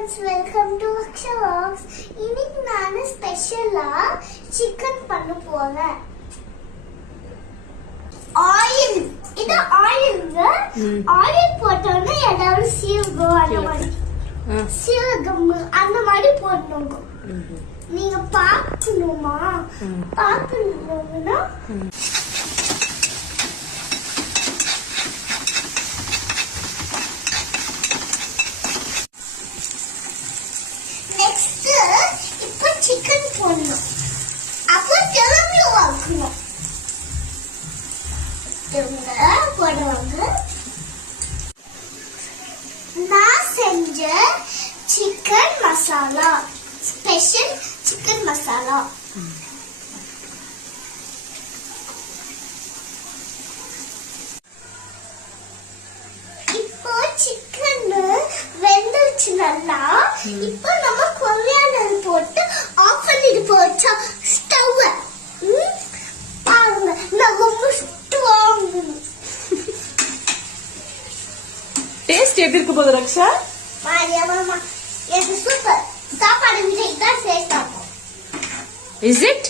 friends, welcome to Aksha Vlogs. இன்னைக்கு நான் ஸ்பெஷலா சிக்கன் பண்ண போறேன். ஆயில் இது ஆயில்ங்க. ஆயில் போட்டோம்னா ஏதாவது சீரகம் அந்த மாதிரி சீரகம் அந்த மாதிரி போடணும். நீங்க பார்க்கணுமா? பார்க்கணும்னா சிக்கன் போடணும். அப்புறம் திரும்பி வைக்கணும். போடுவாங்க. நான் செஞ்ச chicken masala, special chicken masala. இப்போ சிக்கன் வெந்துச்சு நல்லா. இப்போ நம்ம கொரியாண்டர் போட்டு ஆஃப் பண்ணிட்டு போச்சா ஸ்டவ். பாருங்க, நான் ரொம்ப ஸ்ட்ராங். டேஸ்ட் எப்படி இருக்கு போது ரக்ஷா? மாரியா மாமா, இது சூப்பர். சாப்பாடு விட இதான் டேஸ்டா இருக்கும். Is it?